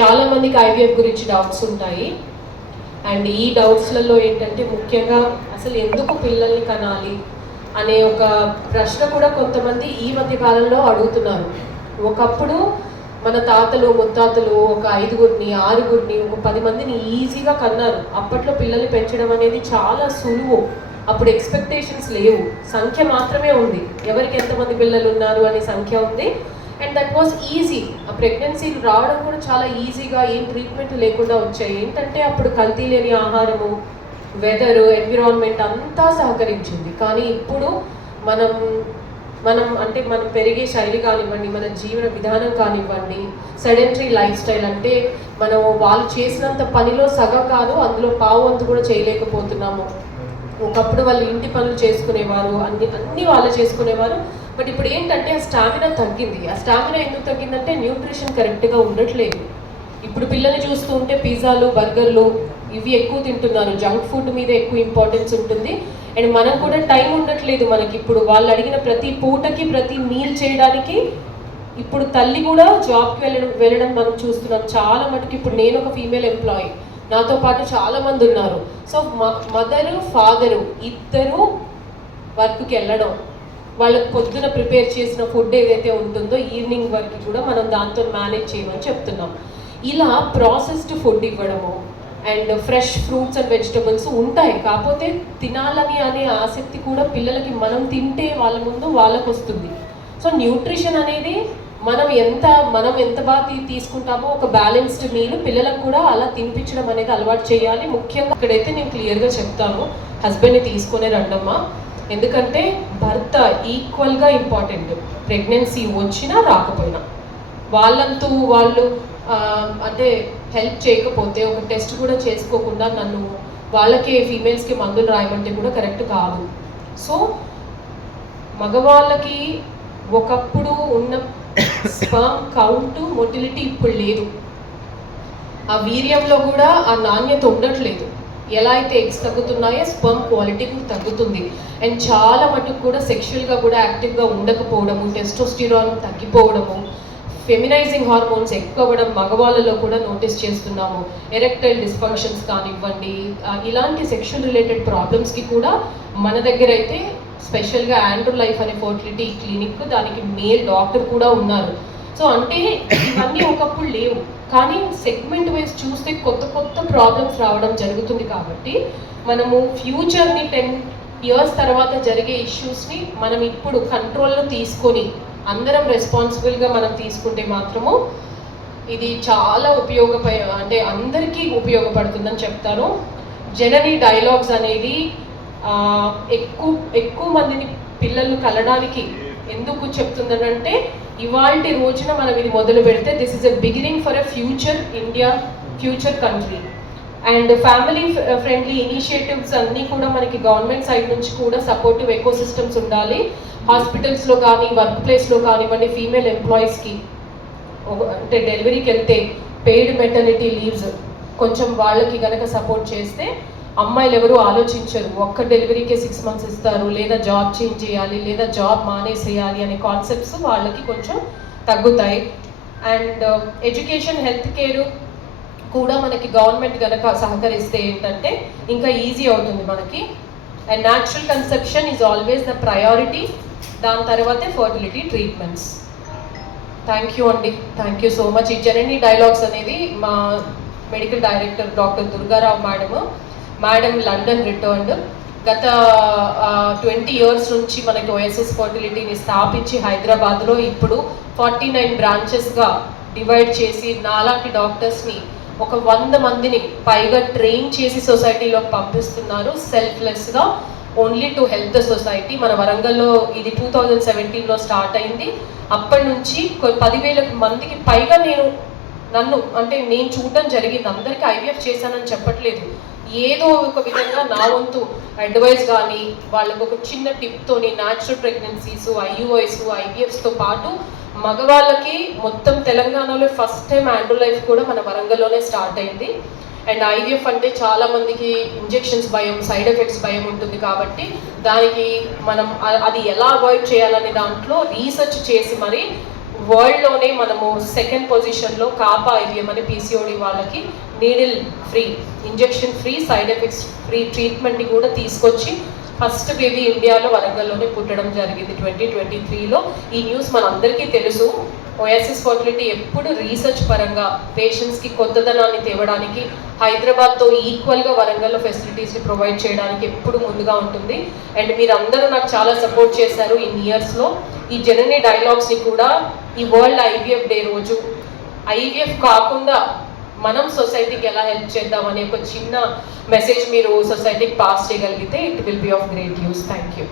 చాలా మందికి ఐవీఎఫ్ గురించి డౌట్స్ ఉంటాయి. అండ్ ఈ డౌట్స్లలో ఏంటంటే ముఖ్యంగా అసలు ఎందుకు పిల్లల్ని కనాలి అనే ఒక ప్రశ్న కూడా కొంతమంది ఈ మధ్య కాలంలో అడుగుతున్నారు. ఒకప్పుడు మన తాతలు ముత్తాతలు ఒక 5గురిని 6గురిని ఒక 10 మందిని ఈజీగా కన్నారు. అప్పట్లో పిల్లల్ని పెంచడం అనేది చాలా సులువు. అప్పుడు ఎక్స్పెక్టేషన్స్ లేవు, సంఖ్య మాత్రమే ఉంది, ఎవరికి ఎంతమంది పిల్లలు ఉన్నారు అనే సంఖ్య ఉంది. And that was easy. ఆ ప్రెగ్నెన్సీలు రావడం కూడా చాలా ఈజీగా, ఏం ట్రీట్మెంట్ లేకుండా వచ్చాయి. ఏంటంటే అప్పుడు కల్తీ లేని ఆహారము, వెదర్, ఎన్విరాన్మెంట్ అంతా సహకరించింది. కానీ ఇప్పుడు మనం పెరిగే శైలి కానివ్వండి, మన జీవన విధానం కానివ్వండి, సెడెంటరీ లైఫ్ స్టైల్, అంటే మనం వాళ్ళు చేసినంత పనిలో సగం కాదు, అందులో పావు వంతు కూడా చేయలేకపోతున్నాము. ఒకప్పుడు వాళ్ళు ఇంటి పనులు చేసుకునేవారు, అన్ని వాళ్ళు చేసుకునేవారు. బట్ ఇప్పుడు ఏంటంటే ఆ స్టామినా తగ్గింది. ఆ స్టామినా ఎందుకు తగ్గిందంటే న్యూట్రిషన్ కరెక్ట్గా ఉండట్లేదు. ఇప్పుడు పిల్లల్ని చూస్తూ ఉంటే పిజ్జాలు, బర్గర్లు ఇవి ఎక్కువ తింటున్నారు. జంక్ ఫుడ్ మీద ఎక్కువ ఇంపార్టెన్స్ ఉంటుంది. అండ్ మనకు కూడా టైం ఉండట్లేదు. మనకి ఇప్పుడు వాళ్ళు అడిగిన ప్రతి పూటకి ప్రతి మీల్ చేయడానికి ఇప్పుడు తల్లి కూడా జాబ్కి వెళ్ళడం మనం చూస్తున్నాం చాలా మటుకు. ఇప్పుడు నేను ఒక ఫీమేల్ ఎంప్లాయీ, నాతో పాటు చాలా మంది ఉన్నారు. సో మదరు ఫాదరు ఇద్దరు వర్క్కి వెళ్ళడం, వాళ్ళకి పొద్దున ప్రిపేర్ చేసిన ఫుడ్ ఏదైతే ఉంటుందో ఈవినింగ్ వరకు కూడా మనం దాంతో మేనేజ్ చేయమని చెప్తున్నాం. ఇలా ప్రాసెస్డ్ ఫుడ్ ఇవ్వడము and fresh fruits and vegetables ఉంటాయి, కాకపోతే తినాలని అనే ఆసక్తి కూడా పిల్లలకి మనం తింటే వాళ్ళ ముందు వాళ్ళకు వస్తుంది. సో న్యూట్రిషన్ అనేది మనం ఎంత బాగా తీసుకుంటామో ఒక బ్యాలెన్స్డ్ మీల్ పిల్లలకు కూడా అలా తినిపించడం అనేది అలవాటు చేయాలి. ముఖ్యంగా ఇక్కడైతే నేను క్లియర్గా చెప్తాను, హస్బెండ్ని తీసుకునే రండమ్మా. ఎందుకంటే భర్త ఈక్వల్గా ఇంపార్టెంట్, ప్రెగ్నెన్సీ వచ్చినా రాకపోయినా. వాళ్ళంతూ వాళ్ళు అంటే హెల్ప్ చేయకపోతే, ఒక టెస్ట్ కూడా చేసుకోకుండా నన్ను వాళ్ళకే ఫీమేల్స్కి మందులు రాయమంటే కూడా కరెక్ట్ కాదు. సో మగవాళ్ళకి ఒకప్పుడు ఉన్న స్పర్మ్ కౌంట్, మొటిలిటీ ఇప్పుడు లేదు. ఆ వీర్యంలో కూడా ఆ నాణ్యత ఉండట్లేదు. ఎలా అయితే ఎగ్స్ తగ్గుతున్నాయో స్పర్మ్ క్వాలిటీ కూడా తగ్గుతుంది. అండ్ చాలా మటుకు కూడా సెక్షువల్గా కూడా యాక్టివ్గా ఉండకపోవడము, టెస్టోస్టిరాన్ తగ్గిపోవడము, ఫెమినైజింగ్ హార్మోన్స్ ఎక్కువ అవ్వడం మగవాళ్ళలో కూడా నోటీస్ చేస్తున్నాము. ఎరెక్టైల్ డిస్ఫంక్షన్స్ కానివ్వండి, ఇలాంటి సెక్షువల్ రిలేటెడ్ ప్రాబ్లమ్స్కి కూడా మన దగ్గర అయితే స్పెషల్గా ఆండ్రూ లైఫ్ అనే ఫర్టిలిటీ క్లినిక్, దానికి మేల్ డాక్టర్ కూడా ఉన్నారు. సో అంటే ఇవన్నీ ఒకప్పుడు లేవు, కానీ సెగ్మెంట్ వైజ్ చూస్తే కొత్త కొత్త ప్రాబ్లమ్స్ రావడం జరుగుతుంది. కాబట్టి మనము ఫ్యూచర్ని 10 years తర్వాత జరిగే ఇష్యూస్ని మనం ఇప్పుడు కంట్రోల్లో తీసుకొని అందరం రెస్పాన్సిబుల్గా మనం తీసుకుంటే మాత్రము ఇది చాలా అంటే అందరికీ ఉపయోగపడుతుందని చెప్తాను. జననీ డైలాగ్స్ అనేది ఎక్కువ మందిని పిల్లలు కలడానికి ఎందుకు చెప్తుందనంటే, ఇవాల్టి రోజున మనం ఇది మొదలు పెడితే this is a beginning for a future India, future country. And family friendly initiatives అన్నీ కూడా మనకి గవర్నమెంట్ సైడ్ నుంచి కూడా సపోర్టివ్ ఎకో సిస్టమ్స్ ఉండాలి. హాస్పిటల్స్లో కానీ, వర్క్ ప్లేస్లో కానివ్వండి, ఫీమేల్ ఎంప్లాయీస్కి అంటే డెలివరీకి వెళ్తే పెయిడ్ మెటర్నిటీ లీవ్స్ కొంచెం వాళ్ళకి కనుక సపోర్ట్ చేస్తే, అమ్మాయిలు ఎవరు ఆలోచించరు ఒక్క డెలివరీకే 6 months ఇస్తారు, లేదా జాబ్ చేంజ్ చేయాలి, లేదా జాబ్ మానేసేయాలి అనే కాన్సెప్ట్స్ వాళ్ళకి కొంచెం తగ్గుతాయి. అండ్ ఎడ్యుకేషన్, హెల్త్ కేర్ కూడా మనకి గవర్నమెంట్ కనుక సహకరిస్తే ఏంటంటే ఇంకా ఈజీ అవుతుంది మనకి. And natural conception is always the priority, దాని తర్వాతే ఫర్టిలిటీ ట్రీట్మెంట్స్. థ్యాంక్ యూ అండి, థ్యాంక్ యూ సో మచ్. ఈ జననీ డైలాగ్స్ అనేది మా medical director doctor Durga Rao madam London returned. గత 20 years నుంచి మనకి ఓఎస్ఎస్ ఫర్టిలిటీని స్థాపించి హైదరాబాద్లో ఇప్పుడు 49 బ్రాంచెస్గా డివైడ్ చేసి నాలాంటి డాక్టర్స్ని ఒక 100 మందిని పైగా ట్రైన్ చేసి సొసైటీలోకి పంపిస్తున్నారు, సెల్ఫ్లెస్గా, only to help the society. మన వరంగల్లో ఇది 2017లో స్టార్ట్ అయింది. అప్పటి నుంచి 10,000 మందికి పైగా నేను చూడడం జరిగింది. అందరికీ ఐవీఎఫ్ చేశానని చెప్పట్లేదు, ఏదో ఒక విధంగా నా వంతు అడ్వైస్ కానీ, వాళ్ళకు ఒక చిన్న టిప్తోని న్యాచురల్ ప్రెగ్నెన్సీస్, ఐయుఐస్, ఐవీఎఫ్స్తో పాటు మగవాళ్ళకి మొత్తం తెలంగాణలో ఫస్ట్ టైం ఆండ్రూ లైఫ్ కూడా మన వరంగల్లోనే స్టార్ట్ అయింది. అండ్ ఐవీఎఫ్ అంటే చాలా మందికి ఇంజెక్షన్స్ భయం, సైడ్ ఎఫెక్ట్స్ భయం ఉంటుంది. కాబట్టి దానికి మనం అది ఎలా అవాయిడ్ చేయాలనే దాంట్లో రీసెర్చ్ చేసి మరి వరల్డ్లోనే మనము సెకండ్ పొజిషన్లో కాపా ఐవిఎం అని పీసీఓడి వాళ్ళకి needle free, injection free, side effects free ట్రీట్మెంట్ని కూడా తీసుకొచ్చి ఫస్ట్ బేబీ ఇండియాలో వరంగల్లోనే పుట్టడం జరిగింది 2023లో. ఈ న్యూస్ మనందరికీ తెలుసు. ఓయాసిస్ ఫర్టిలిటీ ఎప్పుడు రీసెర్చ్ పరంగా పేషెంట్స్కి కొత్తదనాన్ని తేవడానికి, హైదరాబాద్తో ఈక్వల్గా వరంగల్లో ఫెసిలిటీస్ని ప్రొవైడ్ చేయడానికి ఎప్పుడు ముందుగా ఉంటుంది. అండ్ మీరందరూ నాకు చాలా సపోర్ట్ చేశారు ఇన్ ఇయర్స్లో. ఈ జననీ డైలాగ్స్ని కూడా ఈ వరల్డ్ ఐవీఎఫ్ డే రోజు ఐవీఎఫ్ కాకుండా మనం సొసైటీకి ఎలా హెల్ప్ చేద్దాం అనే ఒక చిన్న మెసేజ్ మీరు సొసైటీకి పాస్ చేయగలిగితే it will be of great use. Thank you.